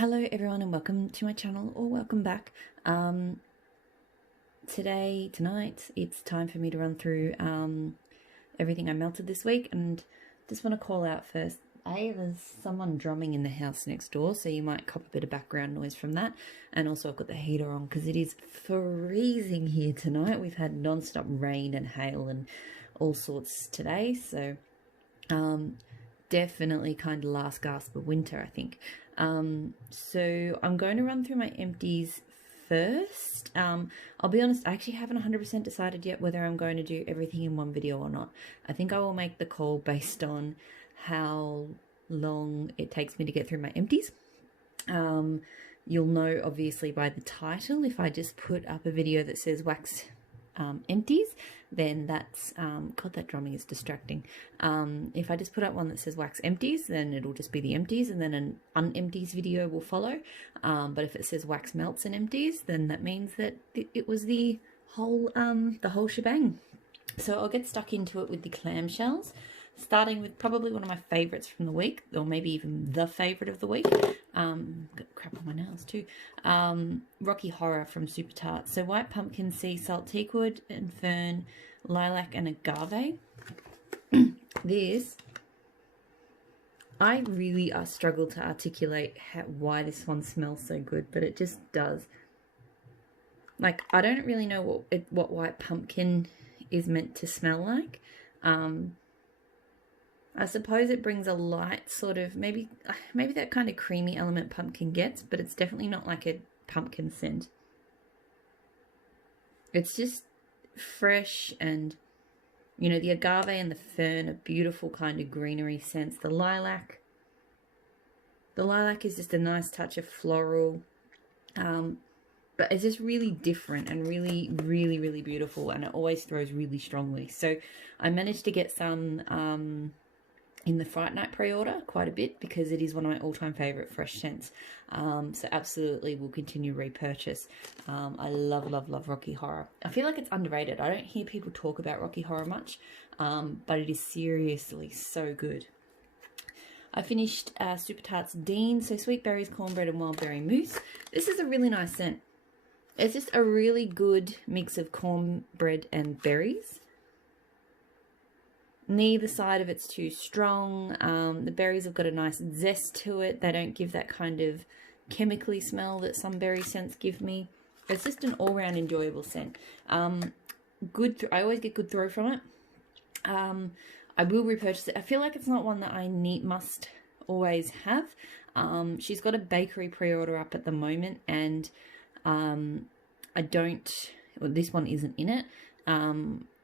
Hello everyone and welcome to my channel, or welcome back. Tonight, it's time for me to run through everything I melted this week, and just want to call out first, there's someone drumming in the house next door, so you might cop a bit of background noise from that. And also I've got the heater on because it is freezing here tonight. We've had non-stop rain and hail and all sorts today, so definitely kind of last gasp of winter, I think. So I'm going to run through my empties first. I'll be honest, I actually haven't 100% decided yet whether I'm going to do everything in one video or not. I think I will make the call based on how long it takes me to get through my empties. You'll know obviously by the title, if I just put up a video that says wax empties, then that's God, that drumming is distracting. If I just put up one that says wax empties, then it'll just be the empties, and then an unempties video will follow. But if it says wax melts and empties, then that means that it was the whole shebang. So I'll get stuck into it with the clamshells, starting with probably one of my favorites from the week, or maybe even the favorite of the week. Got crap on my nails too. Rocky Horror from Super Tart. So white pumpkin, sea salt, teakwood and fern, lilac and agave. This, I really struggle to articulate why this one smells so good, but it just does. Like, I don't really know what white pumpkin is meant to smell like. I suppose it brings a light sort of, maybe that kind of creamy element pumpkin gets, but it's definitely not like a pumpkin scent. It's just fresh, and, you know, the agave and the fern are beautiful kind of greenery scents. The lilac is just a nice touch of floral, but it's just really different and really, really, really beautiful, and it always throws really strongly. So I managed to get some in the Fright Night pre-order quite a bit, because it is one of my all-time favourite fresh scents. So absolutely will continue repurchase. I love, love, love Rocky Horror. I feel like it's underrated. I don't hear people talk about Rocky Horror much, but it is seriously so good. I finished Super Tart's Dean, so sweet berries, cornbread and wild berry mousse. This is a really nice scent. It's just a really good mix of cornbread and berries. Neither side of it's too strong. The berries have got a nice zest to it. They don't give that kind of chemically smell that some berry scents give me. It's just an all-round enjoyable scent. Good. I always get good throw from it. I will repurchase it. I feel like it's not one that I must always have. She's got a bakery pre-order up at the moment, and this one isn't in it.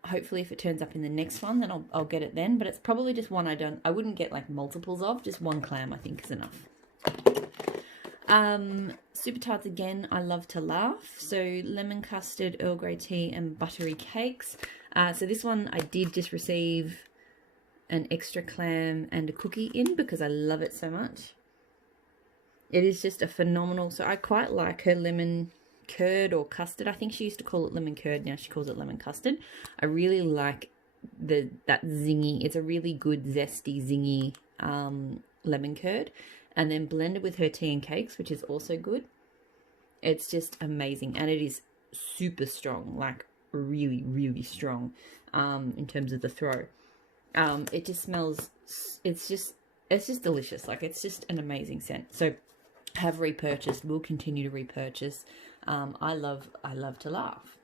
Hopefully if it turns up in the next one, then I'll get it then. But it's probably just one I wouldn't get like multiples of. Just one clam I think is enough. Super Tarts again, I love to laugh. So lemon custard, Earl Grey tea and buttery cakes. So this one I did just receive an extra clam and a cookie in because I love it so much. It is just a phenomenal, so I quite like her lemon curd or custard. I think she used to call it lemon curd, now she calls it lemon custard. I really like that zingy, it's a really good zesty zingy lemon curd, and then blended with her tea and cakes, which is also good. It's just amazing, and it is super strong, like really, really strong in terms of the throw. It just smells, it's just delicious. Like, it's just an amazing scent. So have repurchased, will continue to repurchase. I love to laugh.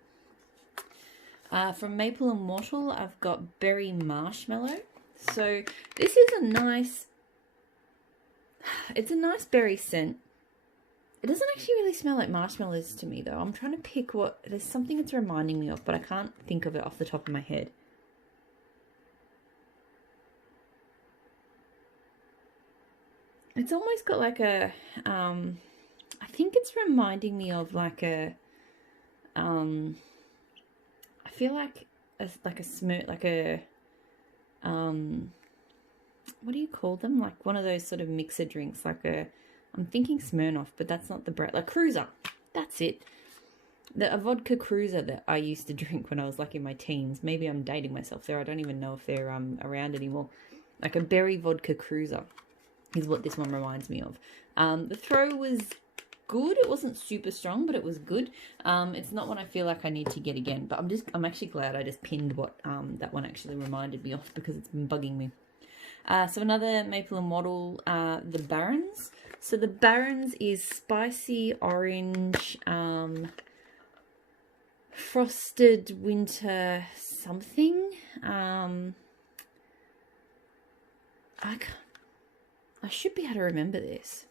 From Maple and Mortal, I've got Berry Marshmallow. So this is it's a nice berry scent. It doesn't actually really smell like marshmallows to me though. I'm trying to pick there's something it's reminding me of, but I can't think of it off the top of my head. It's almost got like a, I think it's reminding me of like a, I feel like a what do you call them? Like one of those sort of mixer drinks, I'm thinking Smirnoff, but that's not the brand, like Cruiser. That's it. A vodka Cruiser that I used to drink when I was like in my teens. Maybe I'm dating myself there. I don't even know if they're around anymore. Like a berry vodka Cruiser. is what this one reminds me of. The throw was good. It wasn't super strong, but it was good. It's not one I feel like I need to get again, but I'm actually glad I just pinned what that one actually reminded me of, because it's been bugging me. So another Maple and Wattle, the Barons. So the Barons is spicy orange, frosted winter something. I should be able to remember this.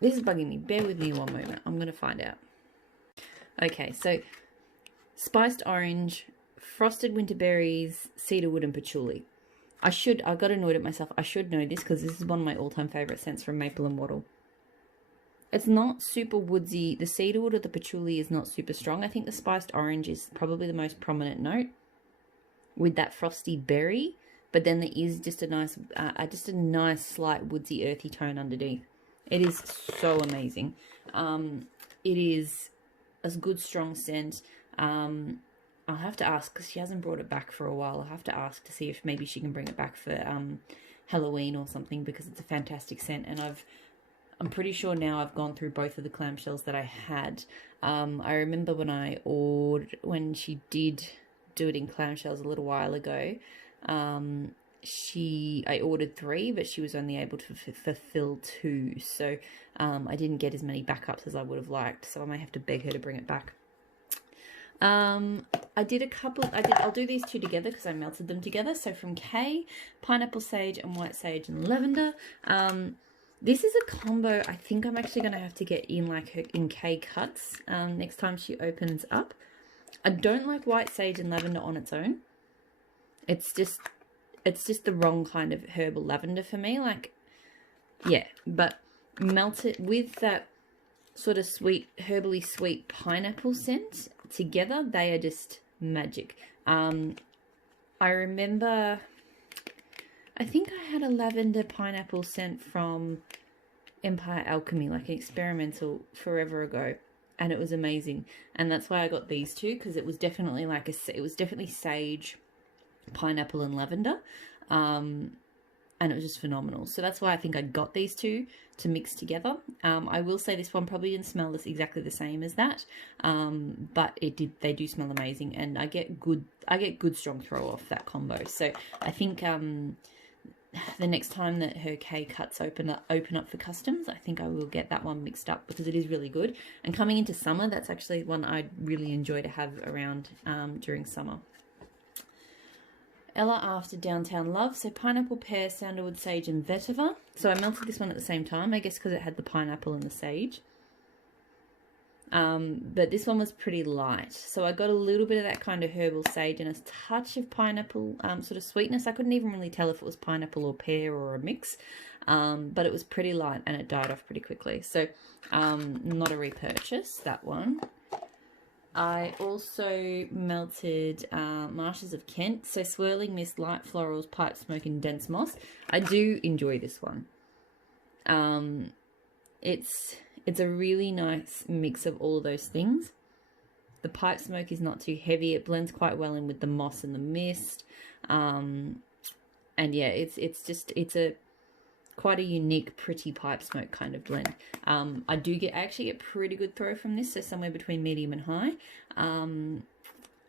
This is bugging me. Bear with me one moment. I'm going to find out. Okay, so spiced orange, frosted winter berries, cedarwood and patchouli. I got annoyed at myself. I should know this because this is one of my all-time favourite scents from Maple and Wattle. It's not super woodsy. The cedarwood or the patchouli is not super strong. I think the spiced orange is probably the most prominent note with that frosty berry. But then there is just a nice slight woodsy earthy tone underneath. It is so amazing. It is a good strong scent. I'll have to ask, because she hasn't brought it back for a while. I'll have to ask to see if maybe she can bring it back for Halloween or something, because it's a fantastic scent. And I'm pretty sure now I've gone through both of the clamshells that I had. I remember when she did do it in clamshells a little while ago. I ordered 3, but she was only able to fulfill 2, so I didn't get as many backups as I would have liked, so I may have to beg her to bring it back. I'll do these 2 together because I melted them together. So from Kay, pineapple sage and white sage and lavender. This is a combo I think I'm actually going to have to get in Kay cuts next time she opens up. I don't like white sage and lavender on its own. It's just the wrong kind of herbal lavender for me. Like, yeah, but melt it with that sort of sweet, herbally sweet pineapple scent together. They are just magic. I remember, I think I had a lavender pineapple scent from Empire Alchemy, like an experimental forever ago, and it was amazing. And that's why I got these 2, because it was definitely it was definitely sage, pineapple and lavender, and it was just phenomenal. So that's why I think I got these 2 to mix together. I will say this one probably didn't smell exactly the same as that, but they do smell amazing, and I get good strong throw off that combo. So I think the next time that her K cuts open up for customs, I think I will get that one mixed up, because it is really good. And coming into summer, that's actually one I'd really enjoy to have around during summer. Ella After Downtown Love. So pineapple, pear, sandalwood, sage and vetiver. So I melted this one at the same time, I guess because it had the pineapple and the sage. But this one was pretty light. So I got a little bit of that kind of herbal sage and a touch of pineapple sort of sweetness. I couldn't even really tell if it was pineapple or pear or a mix. But it was pretty light and it died off pretty quickly. So not a repurchase, that one. I also melted Marshes of Kent. So Swirling Mist, Light Florals, Pipe Smoke and Dense Moss. I do enjoy this one. It's a really nice mix of all of those things. The pipe smoke is not too heavy. It blends quite well in with the moss and the mist. And yeah, it's a quite a unique, pretty pipe smoke kind of blend. I actually get pretty good throw from this, so somewhere between medium and high.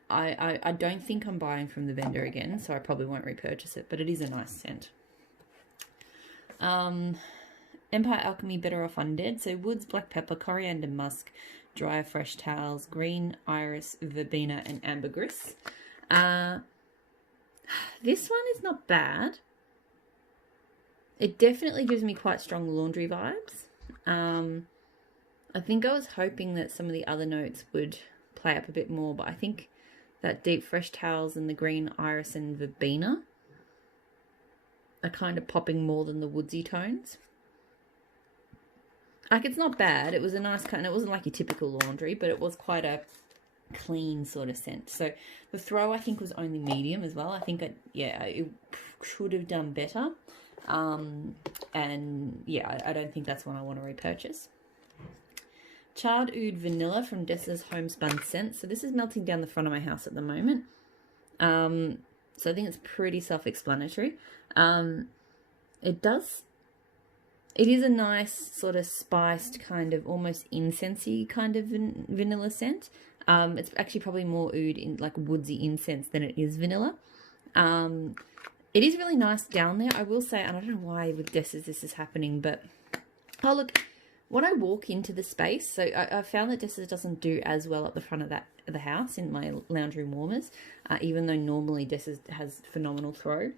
I don't think I'm buying from the vendor again, so I probably won't repurchase it, but it is a nice scent. Empire Alchemy Better Off Undead. So woods, black pepper, coriander musk, dry fresh towels, green iris, verbena and ambergris. This one is not bad. It definitely gives me quite strong laundry vibes. I think I was hoping that some of the other notes would play up a bit more, but I think that deep fresh towels and the green iris and verbena are kind of popping more than the woodsy tones. Like, it's not bad. It was a nice kind. It wasn't like your typical laundry, but it was quite a clean sort of scent. So the throw, I think, was only medium as well. I think it should have done better. And yeah, I don't think that's one I want to repurchase. Charred Oud Vanilla from Dessa's Homespun Scents. So this is melting down the front of my house at the moment. So I think it's pretty self-explanatory. It does, it is a nice sort of spiced kind of almost incensey kind of vanilla scent. It's actually probably more oud in like woodsy incense than it is vanilla. It is really nice down there, I will say, and I don't know why with Dessa's this is happening, but oh look, when I walk into the space, so I found that Dessa's doesn't do as well at the front of the house in my lounge room warmers, even though normally Dessa's has phenomenal throw.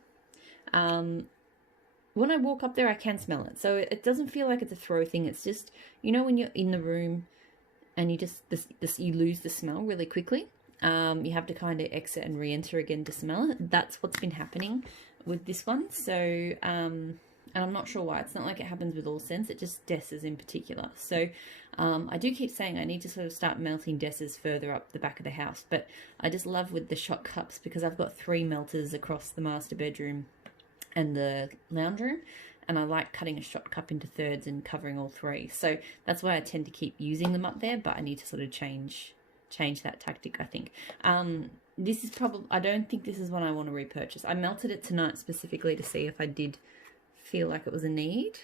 When I walk up there, I can smell it, so it doesn't feel like it's a throw thing. It's just, you know, when you're in the room and you just you lose the smell really quickly. You have to kind of exit and re-enter again to smell it. That's what's been happening with this one. So, and I'm not sure why. It's not like it happens with all scents. It just Dessa's in particular. So, I do keep saying I need to sort of start melting Dessa's further up the back of the house. But I just love with the shot cups because I've got 3 melters across the master bedroom and the lounge room. And I like cutting a shot cup into thirds and covering all 3. So that's why I tend to keep using them up there. But I need to sort of change that tactic, I think. This is probably, I don't think this is one I want to repurchase. I melted it tonight specifically to see if I did feel like it was a need.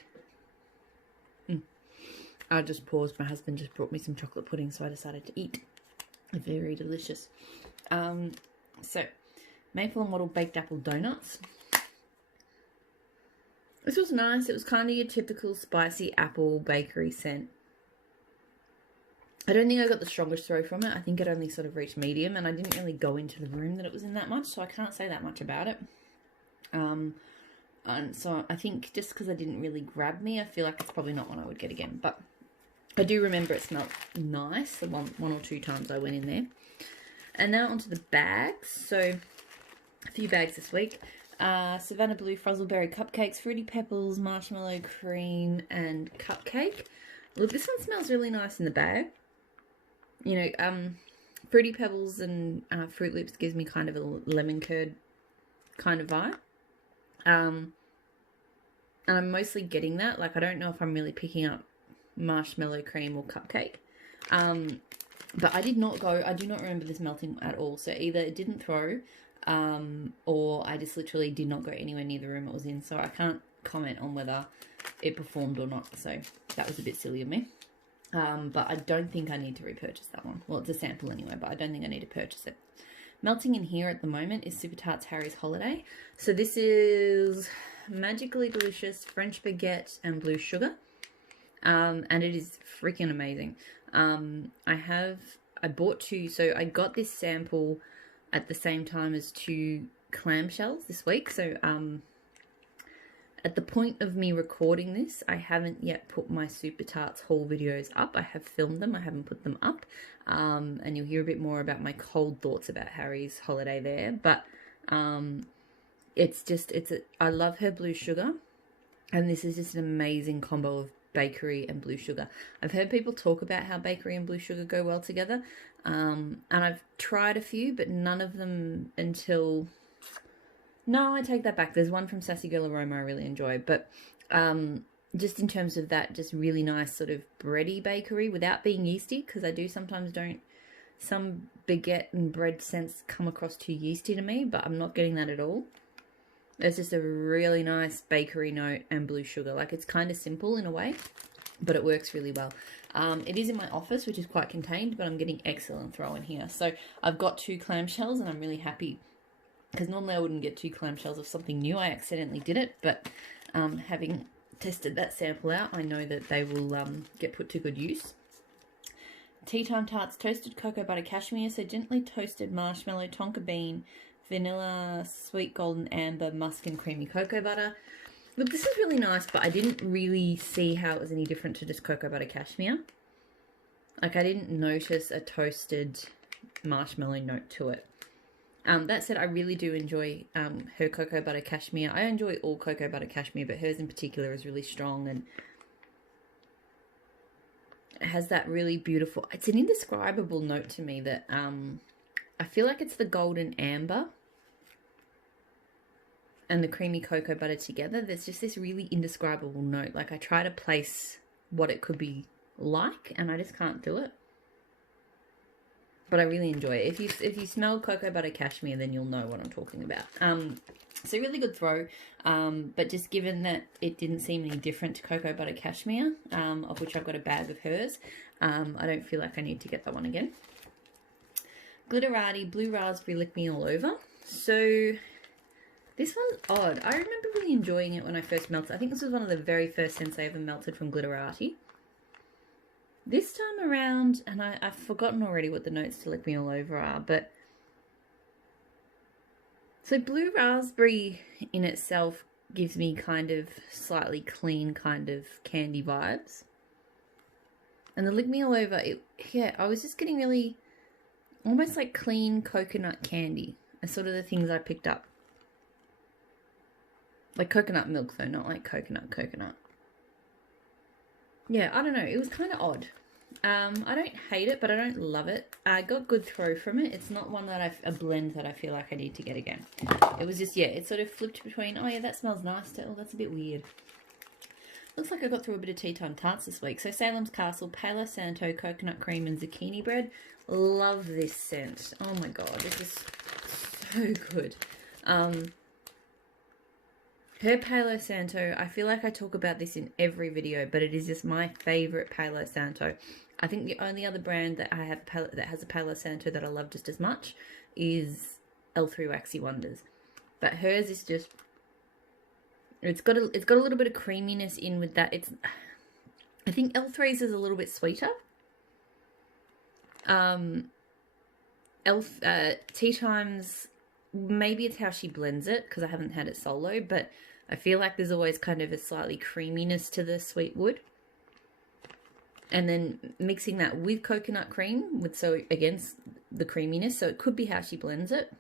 I just paused. My husband just brought me some chocolate pudding, so I decided to eat. Very delicious. So, maple and wattle baked apple donuts. This was nice. It was kind of your typical spicy apple bakery scent. I don't think I got the strongest throw from it. I think it only sort of reached medium, and I didn't really go into the room that it was in that much, so I can't say that much about it. And so I think just because I didn't really grab me, I feel like it's probably not one I would get again. But I do remember it smelled nice the one or two times I went in there. And now onto the bags. So a few bags this week. Savannah Blue Fuzzleberry Cupcakes, Fruity Pebbles, Marshmallow Cream, and Cupcake. Look, this one smells really nice in the bag. You know, Fruity Pebbles and Fruit Loops gives me kind of a lemon curd kind of vibe. And I'm mostly getting that. Like, I don't know if I'm really picking up marshmallow cream or cupcake. But I do not remember this melting at all. So either it didn't throw, or I just literally did not go anywhere near the room it was in. So I can't comment on whether it performed or not. So that was a bit silly of me. But I don't think I need to repurchase that one. Well, it's a sample anyway, but I don't think I need to purchase it. Melting in here at the moment is Super Tarts Harry's Holiday. So this is magically delicious French baguette and blue sugar. And it is freaking amazing. I bought 2, so I got this sample at the same time as 2 clamshells this week. So, at the point of me recording this, I haven't yet put my Super Tarts haul videos up. I have filmed them, I haven't put them up. And you'll hear a bit more about my cold thoughts about Harry's Holiday there. But I love her blue sugar. And this is just an amazing combo of bakery and blue sugar. I've heard people talk about how bakery and blue sugar go well together. And I've tried a few, but none of them until... No, I take that back. There's one from Sassy Girl Aroma I really enjoy. But just in terms of that, just really nice sort of bready bakery without being yeasty, because I do sometimes some baguette and bread scents come across too yeasty to me, but I'm not getting that at all. It's just a really nice bakery note and blue sugar. Like, it's kind of simple in a way, but it works really well. It is in my office, which is quite contained, but I'm getting excellent throw in here. So I've got 2 clamshells, and I'm really happy. Because normally I wouldn't get 2 clamshells of something new. I accidentally did it, but having tested that sample out, I know that they will get put to good use. Tea Time Tarts Toasted Cocoa Butter Cashmere. So gently toasted marshmallow, tonka bean, vanilla, sweet golden amber, musk and creamy cocoa butter. Look, this is really nice, but I didn't really see how it was any different to just cocoa butter cashmere. Like, I didn't notice a toasted marshmallow note to it. That said, I really do enjoy her cocoa butter cashmere. I enjoy all cocoa butter cashmere, but hers in particular is really strong, and it has that really beautiful... It's an indescribable note to me that I feel like it's the golden amber and the creamy cocoa butter together. There's just this really indescribable note. Like, I try to place what it could be like, and I just can't do it. but I really enjoy it. If you smell cocoa butter cashmere, then you'll know what I'm talking about. So really good throw, but just given that it didn't seem any different to cocoa butter cashmere, of which I've got a bag of hers, I don't feel like I need to get that one again. Glitterati Blue Raspberry Lick Me All Over. So this one's odd. I remember really enjoying it when I first melted. I think this was one of the very first scents I ever melted from Glitterati. This time around, and I've forgotten already what the notes to Lick Me All Over are, but so blue raspberry in itself gives me kind of slightly clean kind of candy vibes. And the Lick Me All Over, yeah, I was just getting really almost like clean coconut candy are sort of the things I picked up. Like coconut milk though, not like coconut. Yeah, I don't know. It was kind of odd. I don't hate it, but I don't love it. I got good throw from it. It's not one that a blend that I feel like I need to get again. It was just, yeah, it sort of flipped between, oh yeah, that smells nice. Oh, that's a bit weird. Looks like I got through a bit of tea time tarts this week. So Salem's Castle, Palo Santo, coconut cream and zucchini bread. Love this scent. Oh my god, this is so good. Her Palo Santo, I feel like I talk about this in every video, but it is just my favourite Palo Santo. I think the only other brand that I have that has a Palo Santo that I love just as much is L3 Waxy Wonders. But hers is just, it's got a little bit of creaminess in with that. I think L3's is a little bit sweeter. Tea Times, maybe it's how she blends it because I haven't had it solo, but I feel like there's always kind of a slightly creaminess to the sweet wood. And then mixing that with coconut cream, so against the creaminess, so it could be how she blends it.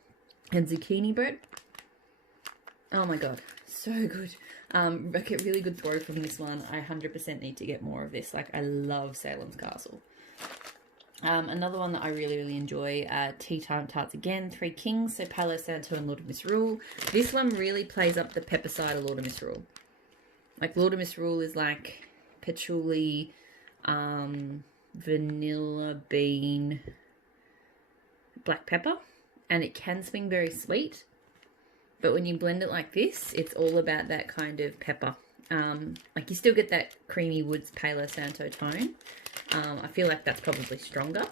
And zucchini bread. Oh my god, so good. I get really good throw from this one. I 100% need to get more of this. Like, I love Salem's Castle. Another one that I really enjoy, Tea Time Tarts again, Three Kings, so Palo Santo and Lord of Misrule. This one really plays up the pepper side of Lord of Misrule. Like, Lord of Misrule is like patchouli, vanilla bean, black pepper, and it can swing very sweet. But when you blend it like this, it's all about that kind of pepper. Like, you still get that creamy woods Palo Santo tone. I feel like that's probably stronger.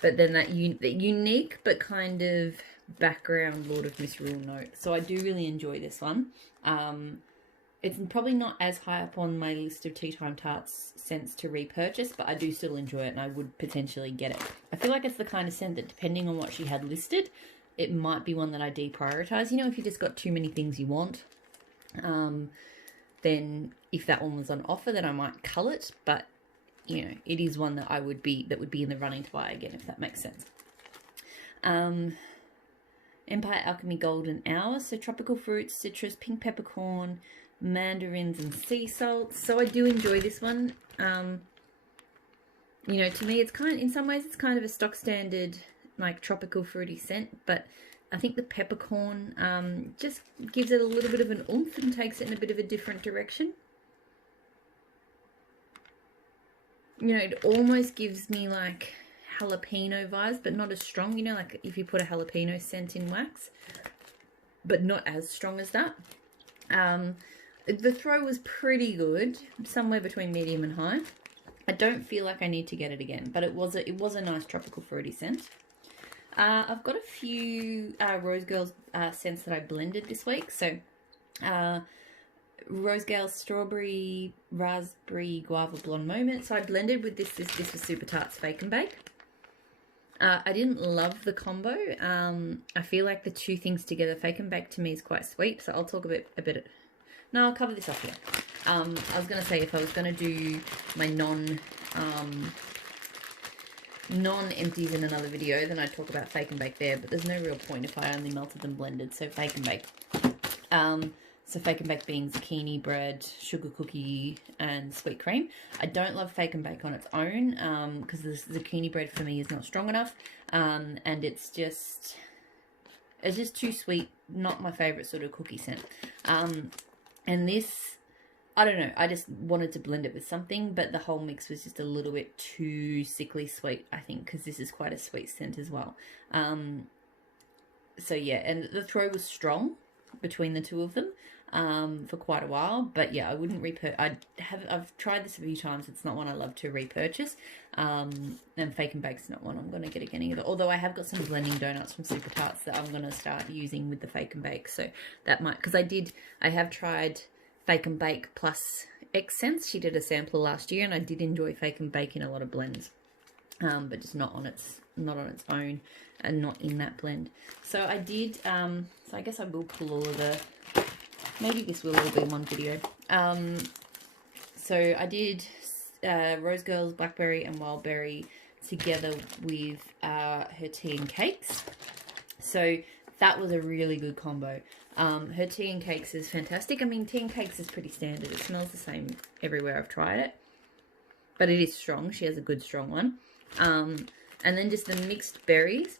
But then that unique but kind of background Lord of Misrule note. So I do really enjoy this one. It's probably not as high up on my list of Tea Time Tarts scents to repurchase, but I do still enjoy it and I would potentially get it. I feel like it's the kind of scent that, depending on what she had listed, it might be one that I deprioritize. You know, if you just got too many things you want, then if that one was on offer, then I might cull it. But, you know, it is one that would be in the running to buy again, if that makes sense. Empire Alchemy Golden Hour. So tropical fruits, citrus, pink peppercorn, mandarins and sea salts. So I do enjoy this one. You know, to me, it's in some ways it's kind of a stock standard, like, tropical fruity scent, but I think the peppercorn just gives it a little bit of an oomph and takes it in a bit of a different direction. You know, it almost gives me like jalapeno vibes, but not as strong, you know, like if you put a jalapeno scent in wax, but not as strong as that. The throw was pretty good, somewhere between medium and high. I don't feel like I need to get it again, but it was a nice tropical fruity scent. I've got a few Rose Girls scents that I blended this week. So, Rose Girls Strawberry, Raspberry, Guava Blonde Moment. So I blended with this was Super Tarts Fake and Bake. I didn't love the combo. I feel like the two things together, Fake and Bake to me is quite sweet. So I'll talk a bit. No, I'll cover this up here. I was going to say, if I was going to do my non-empties in another video, then I'd talk about Fake and Bake there, but there's no real point if I only melted and blended. So Fake and Bake. So Fake and Bake being zucchini bread, sugar cookie, and sweet cream. I don't love Fake and Bake on its own because the zucchini bread for me is not strong enough, and it's just too sweet. Not my favourite sort of cookie scent. And this I don't know. I just wanted to blend it with something, but the whole mix was just a little bit too sickly sweet, I think, because this is quite a sweet scent as well. So yeah, and the throw was strong between the two of them for quite a while. But yeah, I wouldn't I've tried this a few times. It's not one I love to repurchase. And Fake and Bake's not one I'm going to get again either. Although I have got some blending donuts from Super Tarts that I'm going to start using with the Fake and Bake. So that might, because I have tried Fake and Bake plus X Scents. She did a sampler last year, and I did enjoy Fake and Bake in a lot of blends, but just not on its own, and not in that blend. So I did. So I guess I will pull all of the. Maybe this will all be in one video. So I did Rose Girls Blackberry and Wild Berry together with her tea and cakes. So that was a really good combo. Her tea and cakes is fantastic. I mean, tea and cakes is pretty standard. It smells the same everywhere I've tried it. But it is strong. She has a good strong one. And then just the mixed berries.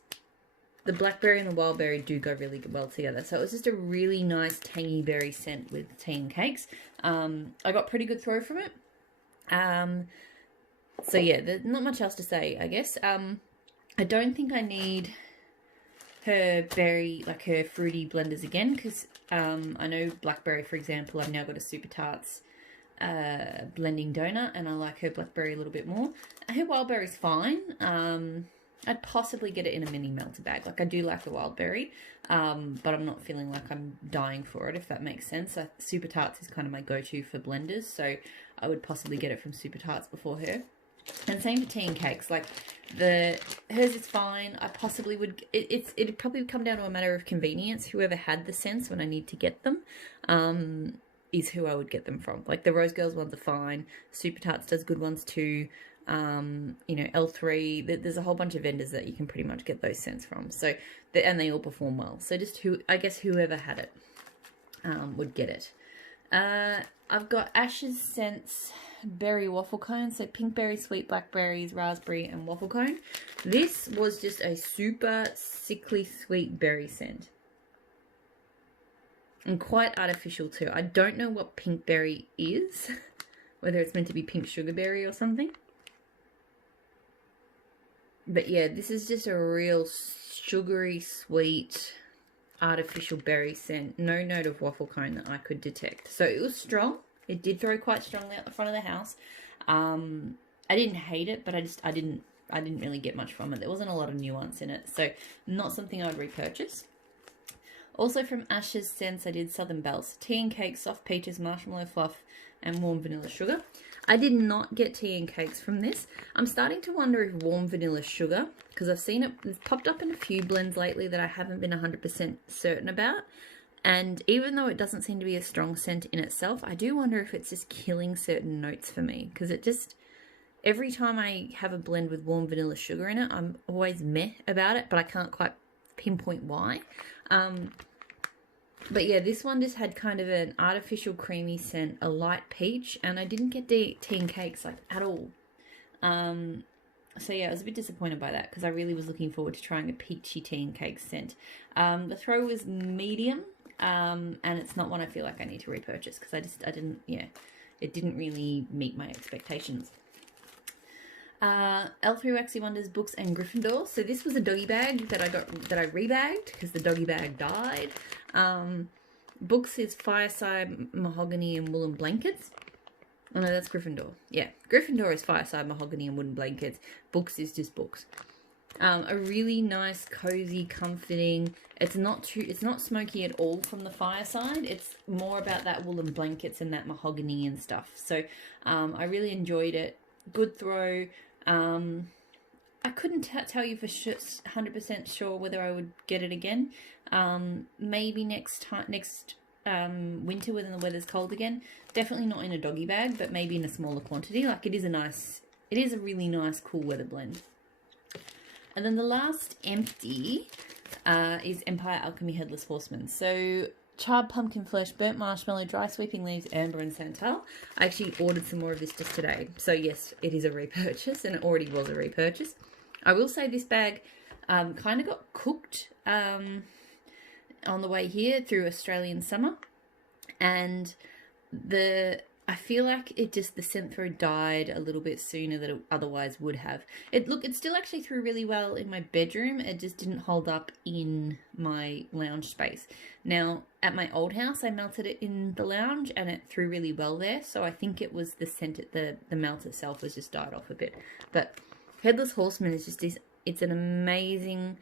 The blackberry and the wild berry do go really well together. So it was just a really nice tangy berry scent with tea and cakes. I got pretty good throw from it. So yeah, there's not much else to say, I guess. I don't think I need her her fruity blenders again, because I know blackberry, for example, I've now got a Super Tarts blending donut, and I like her blackberry a little bit more. Her wild berry's fine. I'd possibly get it in a mini melter bag. Like, I do like the wild berry, but I'm not feeling like I'm dying for it, if that makes sense. Super Tarts is kind of my go-to for blenders, so I would possibly get it from Super Tarts before her. And same for tea and cakes. Like, hers is fine. I possibly would. It'd probably come down to a matter of convenience. Whoever had the scents when I need to get them, is who I would get them from. Like, the Rose Girls ones are fine. Super Tarts does good ones too. You know, L3. There's a whole bunch of vendors that you can pretty much get those scents from. So, and they all perform well. So just I guess whoever had it, would get it. I've got Ash's Scents Berry Waffle Cone. So pink berry, sweet blackberries, raspberry, and waffle cone. This was just a super sickly sweet berry scent. And quite artificial too. I don't know what pink berry is. Whether it's meant to be pink sugar berry or something. But yeah, this is just a real sugary, sweet, artificial berry scent. No note of waffle cone that I could detect. So it was strong. It did throw quite strongly out the front of the house. I didn't hate it, but I didn't really get much from it. There wasn't a lot of nuance in it. So not something I'd repurchase. Also from Ash's Scents, I did Southern Bells. Tea and cake, soft peaches, marshmallow fluff, and warm vanilla sugar. I did not get tea and cakes from this. I'm starting to wonder if warm vanilla sugar, because I've seen it's popped up in a few blends lately that I haven't been 100% certain about. And even though it doesn't seem to be a strong scent in itself, I do wonder if it's just killing certain notes for me. Because it just, every time I have a blend with warm vanilla sugar in it, I'm always meh about it, but I can't quite pinpoint why. But yeah, this one just had kind of an artificial creamy scent, a light peach, and I didn't get tea and cakes like at all. So yeah, I was a bit disappointed by that because I really was looking forward to trying a peachy tea and cake scent. The throw was medium, and it's not one I feel like I need to repurchase because it didn't really meet my expectations. L3 Waxy Wonders Books and Gryffindor. So this was a doggy bag that I rebagged because the doggy bag died. Books is Fireside Mahogany and Woolen Blankets. Oh no, that's Gryffindor. Yeah, Gryffindor is Fireside Mahogany and Woolen Blankets. Books is just books. A really nice, cozy, comforting. It's not smoky at all from the Fireside. It's more about that woolen blankets and that mahogany and stuff. So I really enjoyed it. Good throw. I couldn't tell you for 100% sure whether I would get it again. Maybe next winter when the weather's cold again. Definitely not in a doggy bag, but maybe in a smaller quantity. Like, it is a really nice cool weather blend. And then the last empty is Empire Alchemy Headless Horseman. So charred pumpkin flesh, burnt marshmallow, dry sweeping leaves, amber and santal. I actually ordered some more of this just today. So yes, it is a repurchase, and it already was a repurchase. I will say this bag kind of got cooked on the way here through Australian summer. And I feel like it just, the scent throw died a little bit sooner than it otherwise would have. It still actually threw really well in my bedroom. It just didn't hold up in my lounge space. Now, at my old house, I melted it in the lounge and it threw really well there. So I think it was the scent, the melt itself was just died off a bit. But Headless Horseman is just this, it's an amazing,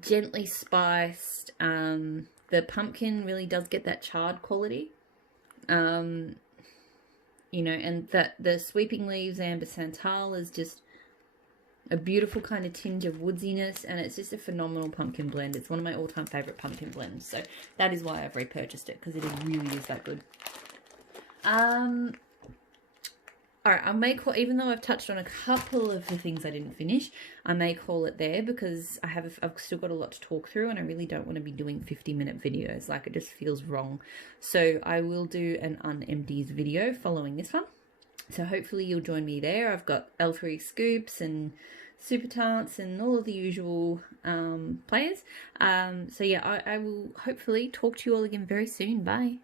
gently spiced, the pumpkin really does get that charred quality. You know, and that the Sweeping Leaves Amber Santal is just a beautiful kind of tinge of woodsiness, and it's just a phenomenal pumpkin blend. It's one of my all-time favorite pumpkin blends, so that is why I've repurchased it, because it really is that good. Alright, I may call, even though I've touched on a couple of the things I didn't finish, I may call it there because I've still got a lot to talk through and I really don't want to be doing 50-minute videos. Like, it just feels wrong. So I will do an Empties video following this one. So hopefully you'll join me there. I've got L3 scoops and super tarts and all of the usual players. So yeah, I will hopefully talk to you all again very soon. Bye.